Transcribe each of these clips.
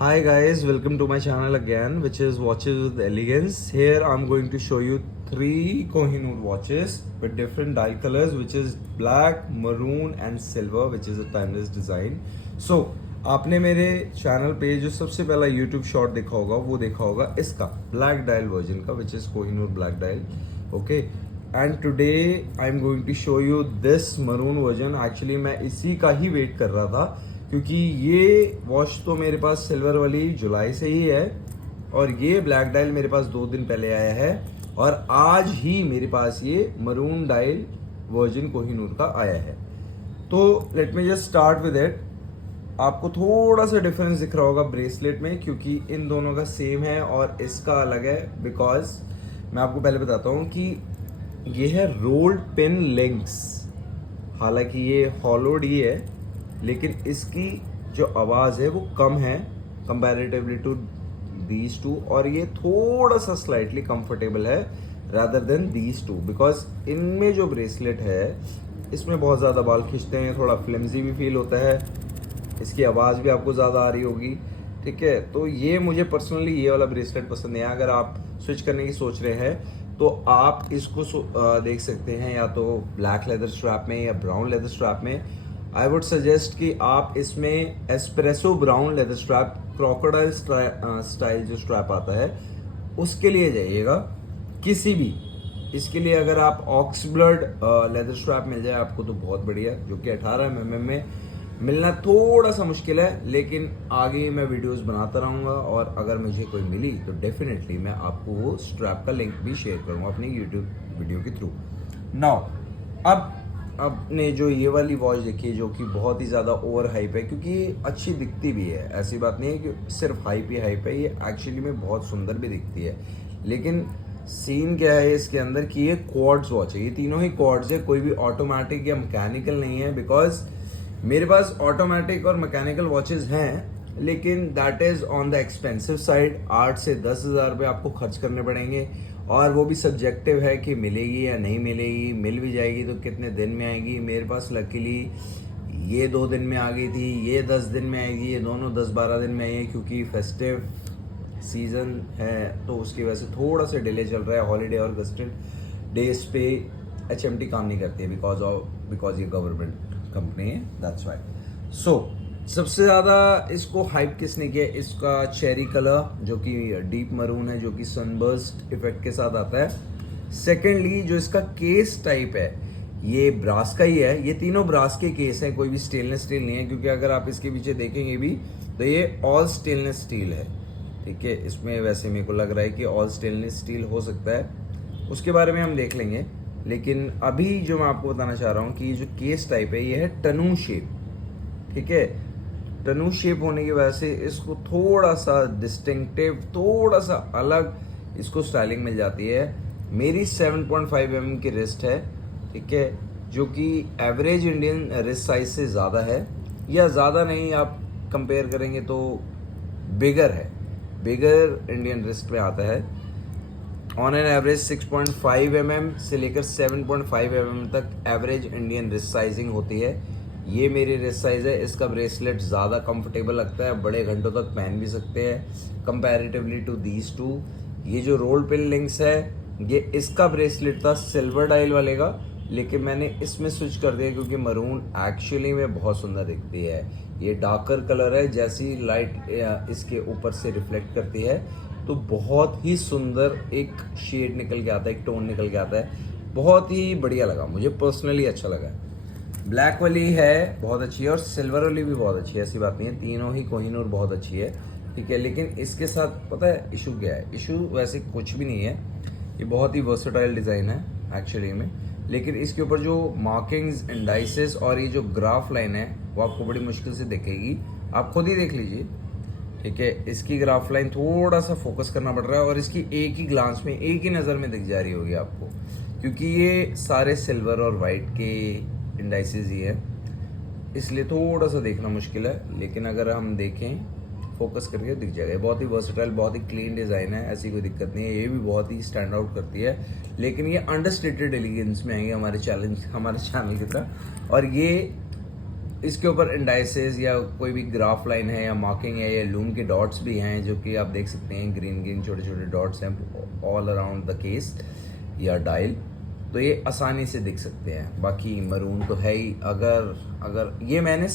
Hi guys, welcome to my channel again, which is Watches with Elegance. Here I'm going to show you three Kohinoor watches with different dial colors, which is black, maroon and silver, which is a timeless design. So आपने मेरे channel पे जो सबसे पहला YouTube shot देखा होगा वो देखा होगा इसका ब्लैक डायल वर्जन का, which is Kohinoor black dial. Okay. And today I'm going to show you this maroon version. Actually मैं इसी का ही वेट कर रहा था क्योंकि ये वॉच तो मेरे पास सिल्वर वाली जुलाई से ही है और ये ब्लैक डायल मेरे पास 2 दिन पहले आया है और आज ही मेरे पास ये मरून डायल वर्जन कोहिनूर का आया है। तो let me just start with it. आपको थोड़ा सा डिफरेंस दिख रहा होगा ब्रेसलेट में क्योंकि इन दोनों का सेम है और इसका अलग है। बिकॉज मैं आपको पहले बताता हूँ कि ये है रोल्ड पिन लिंक्स। हालांकि ये हॉलोड ही है लेकिन इसकी जो आवाज़ है वो कम है कंपैरेटिवली टू दीज टू और ये थोड़ा सा स्लाइटली कंफर्टेबल है rather than these two. Because इनमें जो ब्रेसलेट है इसमें बहुत ज़्यादा बाल खींचते हैं, थोड़ा फ्लिमजी भी फील होता है, इसकी आवाज़ भी आपको ज़्यादा आ रही होगी। ठीक है, तो ये मुझे पर्सनली ये वाला ब्रेसलेट पसंद है। अगर आप स्विच करने की सोच रहे हैं तो आप इसको देख सकते हैं या तो ब्लैक लेदर स्ट्रैप में या ब्राउन लेदर स्ट्रैप में। आई वुड सजेस्ट कि आप इसमें espresso brown leather strap, crocodile style जो स्ट्रैप आता है उसके लिए जाइएगा किसी भी। इसके लिए अगर आप ऑक्स ब्लड लेदर स्ट्रैप मिल जाए आपको तो बहुत बढ़िया, जो कि 18 mm में मिलना थोड़ा सा मुश्किल है, लेकिन आगे मैं वीडियोस बनाता रहूँगा और अगर मुझे कोई मिली तो डेफिनेटली मैं आपको वो स्ट्रैप का लिंक भी शेयर करूँगा अपनी यूट्यूब वीडियो के थ्रू। नाउ अब ने जो ये वाली वॉच देखी है जो कि बहुत ही ज़्यादा ओवर हाइप है, क्योंकि ये अच्छी दिखती भी है, ऐसी बात नहीं है कि सिर्फ हाइप ही हाइप है, ये एक्चुअली में बहुत सुंदर भी दिखती है। लेकिन सीन क्या है इसके अंदर कि ये क्वार्ट्ज वॉच है, ये तीनों ही क्वार्ट्ज है, कोई भी ऑटोमेटिक या मैकेनिकल नहीं है। बिकॉज मेरे पास ऑटोमेटिक और मैकेनिकल वॉचेस हैं लेकिन that is on the expensive side. 8 से 10 हज़ार रुपये आपको खर्च करने पड़ेंगे और वो भी सब्जेक्टिव है कि मिलेगी या नहीं मिलेगी, मिल भी जाएगी तो कितने दिन में आएगी। मेरे पास लकीली ये 2 दिन में आ गई थी, ये 10 दिन में आएगी, ये दोनों 10-12 दिन में आई है क्योंकि फेस्टिव सीज़न है तो उसकी वजह से थोड़ा सा डिले चल रहा है। हॉलीडे और गस्टेड डेज पे HMT काम नहीं करती है बिकॉज ये गवर्नमेंट कंपनी है, दैट्स वाई। सो सबसे ज़्यादा इसको हाइप किसने किया, इसका चेरी कलर जो कि डीप मरून है, जो कि सनबर्स्ट इफेक्ट के साथ आता है। सेकेंडली जो इसका केस टाइप है ये ब्रास का ही है, ये तीनों ब्रास के केस हैं, कोई भी स्टेनलेस स्टील नहीं है। क्योंकि अगर आप इसके पीछे देखेंगे भी तो ये ऑल स्टेनलेस स्टील है। ठीक है, इसमें वैसे मेरे को लग रहा है कि ऑल स्टेनलेस स्टील हो सकता है, उसके बारे में हम देख लेंगे। लेकिन अभी जो मैं आपको बताना चाह रहा हूँ कि जो केस टाइप है ये है टनू शेप। ठीक है, टनू शेप होने की वजह से इसको थोड़ा सा डिस्टिंक्टिव, थोड़ा सा अलग इसको स्टाइलिंग मिल जाती है। मेरी 7.5 mm की रिस्ट है, ठीक है, जो कि एवरेज इंडियन रिस्ट साइज से ज़्यादा है, या ज़्यादा नहीं, आप कंपेयर करेंगे तो बिगर है, बिगर इंडियन रिस्ट में आता है। ऑन एन एवरेज 6.5 mm से लेकर 7.5 mm तक एवरेज इंडियन रिस्ट साइजिंग होती है। ये मेरी रिस्ट साइज है। इसका ब्रेसलेट ज़्यादा कंफर्टेबल लगता है, बड़े घंटों तक पहन भी सकते हैं कंपैरेटिवली टू दीज टू। ये जो रोल पिन लिंक्स है ये इसका ब्रेसलेट था सिल्वर डायल वाले का, लेकिन मैंने इसमें स्विच कर दिया क्योंकि मरून एक्चुअली में बहुत सुंदर दिखती है। ये डार्कर कलर है, जैसी लाइट इसके ऊपर से रिफ्लेक्ट करती है तो बहुत ही सुंदर एक शेड निकल के आता है, एक टोन निकल के आता है। बहुत ही बढ़िया लगा, मुझे पर्सनली अच्छा लगा। ब्लैक वाली है बहुत अच्छी है और सिल्वर वाली भी बहुत अच्छी है, ऐसी बात नहीं है, तीनों ही कोहिनूर बहुत अच्छी है। ठीक है, लेकिन इसके साथ पता है इशू क्या है? इशू वैसे कुछ भी नहीं है, ये बहुत ही वर्सेटाइल डिज़ाइन है एक्चुअली में, लेकिन इसके ऊपर जो मार्किंग्स, इंडाइसेस और ये जो ग्राफ लाइन है वो आपको बड़ी मुश्किल से दिखेगी, आप खुद ही देख लीजिए। ठीक है, इसकी ग्राफ लाइन थोड़ा सा फोकस करना पड़ रहा है और इसकी एक ही ग्लांस में, एक ही नज़र में दिख जा रही होगी आपको, क्योंकि ये सारे सिल्वर और वाइट के इंडाइसेस ही है, इसलिए थोड़ा सा देखना मुश्किल है। लेकिन अगर हम देखें फोकस करके दिख जाएगा। बहुत ही वर्सेटाइल, बहुत ही क्लीन डिज़ाइन है, ऐसी कोई दिक्कत नहीं है। ये भी बहुत ही स्टैंड आउट करती है, लेकिन ये अंडरस्टेटेड एलिगेंस में आएंगे हमारे चैनल की तरह। और ये इसके ऊपर इंडाइसेस या कोई भी ग्राफ लाइन है या मार्किंग है या लूम के डॉट्स भी हैं, जो कि आप देख सकते हैं ग्रीन ग्रीन छोटे छोटे डॉट्स हैं ऑल अराउंड द केस या डायल, तो ये आसानी से दिख सकते हैं। बाकी मरून तो है ही। अगर ये मैंने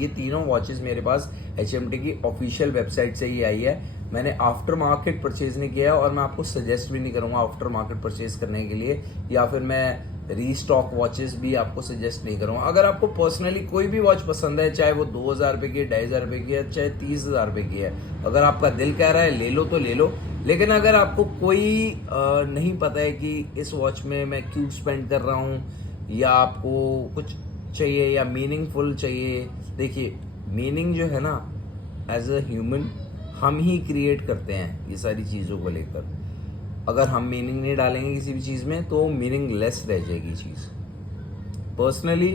ये तीनों वॉचेस मेरे पास HMT की ऑफिशियल वेबसाइट से ही आई है, मैंने आफ्टर मार्केट परचेज नहीं किया है, और मैं आपको सजेस्ट भी नहीं करूँगा आफ्टर मार्केट परचेज करने के लिए, या फिर मैं रीस्टॉक वॉचेस भी आपको सजेस्ट नहीं करूँगा। अगर आपको पर्सनली कोई भी वॉच पसंद है, चाहे वो 2000 रुपये की है, 2500 रुपये की है, चाहे 30,000 रुपये की है, अगर आपका दिल कह रहा है ले लो तो ले लो। लेकिन अगर आपको कोई नहीं पता है कि इस वॉच में मैं क्यों स्पेंड कर रहा हूँ, या आपको कुछ चाहिए या मीनिंगफुल चाहिए, देखिए मीनिंग जो है ना, एज अ ह्यूमन हम ही क्रिएट करते हैं ये सारी चीज़ों को लेकर। अगर हम मीनिंग नहीं डालेंगे किसी भी चीज़ में तो मीनिंगलेस रह जाएगी चीज़। पर्सनली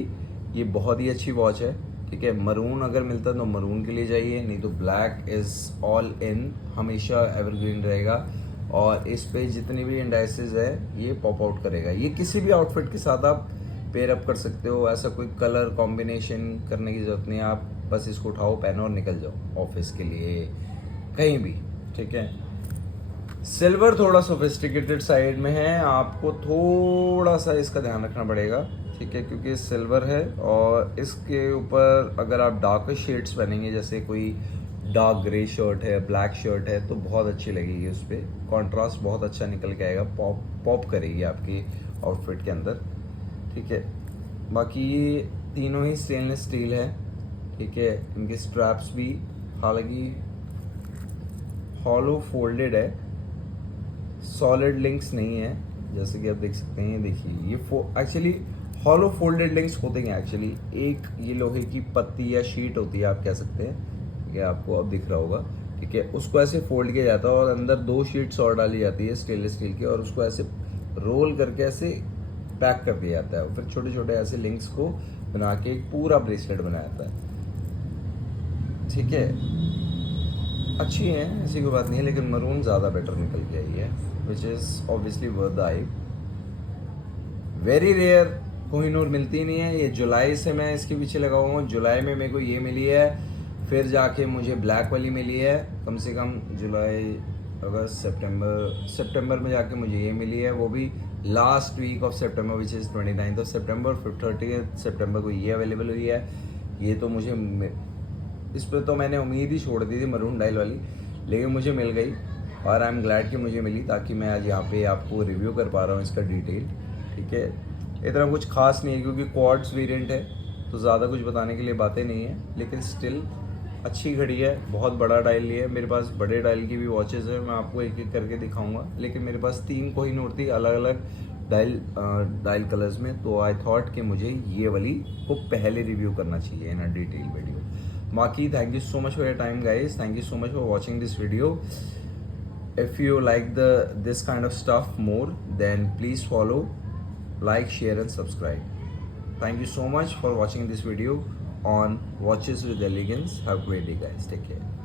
ये बहुत ही अच्छी वॉच है, ठीक है। मरून अगर मिलता तो मरून के लिए जाइए, नहीं तो ब्लैक इज़ ऑल इन, हमेशा एवरग्रीन रहेगा। और इस पे जितनी भी इंडाइसेस है ये पॉप आउट करेगा। ये किसी भी आउटफिट के साथ आप पेयर अप कर सकते हो, ऐसा कोई कलर कॉम्बिनेशन करने की ज़रूरत नहीं है। आप बस इसको उठाओ, पहनो और निकल जाओ ऑफिस के लिए, कहीं भी, ठीक है। सिल्वर थोड़ा सोफिस्टिकेटेड साइड में है, आपको थोड़ा सा इसका ध्यान रखना पड़ेगा, ठीक है, क्योंकि सिल्वर है। और इसके ऊपर अगर आप डार्क शेड्स पहनेंगे, जैसे कोई डार्क ग्रे शर्ट है, ब्लैक शर्ट है, तो बहुत अच्छी लगेगी उस पर, कॉन्ट्रास्ट बहुत अच्छा निकल के आएगा, पॉप करेगी आपकी आउटफिट के अंदर, ठीक है। बाकी ये तीनों ही स्टेनलेस स्टील है, ठीक है। इनके स्ट्रैप्स भी हालांकि हॉलो फोल्डेड है, सॉलिड लिंक्स नहीं है, जैसे कि आप देख सकते हैं। देखिए ये एक्चुअली हॉलो फोल्डेड लिंक्स होते हैं एक्चुअली, एक ये लोहे की पत्ती या शीट होती है आप कह सकते हैं, ठीक है, आपको अब दिख रहा होगा, ठीक है। उसको ऐसे फोल्ड किया जाता है और अंदर 2 शीट्स और डाली जाती है स्टेनलेस स्टील की, और उसको ऐसे रोल करके ऐसे पैक कर दिया जाता है, फिर छोटे छोटे ऐसे लिंक्स को बना के एक पूरा ब्रेसलेट बनाया जाता है, ठीक है। अच्छी है, ऐसी कोई बात नहीं है, लेकिन मरून ज़्यादा बेटर निकल के आई है, which is obviously worth the hype. Very rare, Kohinoor मिलती नहीं है। ये जुलाई से मैं इसके पीछे लगा हुआ हूँ। जुलाई में मेरे को ये मिली है, फिर जाके मुझे ब्लैक वाली मिली है, कम से कम जुलाई अगस्त सितंबर में जाके मुझे ये मिली है, वो भी last week of September, which is 29 September, फिर 30 सितंबर को ये अवेलेबल हुई है। ये तो मुझे इस पर तो मैंने उम्मीद ही छोड़ दी थी मरून डायल वाली, लेकिन मुझे मिल गई, और आई एम ग्लैड कि मुझे मिली, ताकि मैं आज यहाँ पे आपको रिव्यू कर पा रहा हूँ इसका डिटेल, ठीक है। इतना कुछ खास नहीं है क्योंकि क्वार्ट्ज वेरिएंट है, तो ज़्यादा कुछ बताने के लिए बातें नहीं है, लेकिन स्टिल अच्छी घड़ी है। बहुत बड़ा डायल लिया है, मेरे पास बड़े डायल की भी वॉचेस है, मैं आपको एक एक करके दिखाऊंगा, लेकिन मेरे पास 3 कोहिनूर थी अलग अलग डायल कलर्स में, तो आई थॉट कि मुझे ये वाली को पहले रिव्यू करना चाहिए इन अ डिटेल वीडियो। बाकी thank you so much for your time guys, thank you so much for watching this video. If you like this kind of stuff more, then please follow, like, share and subscribe. Thank you so much for watching this video on Watches with Elegance. Have a great day guys, take care.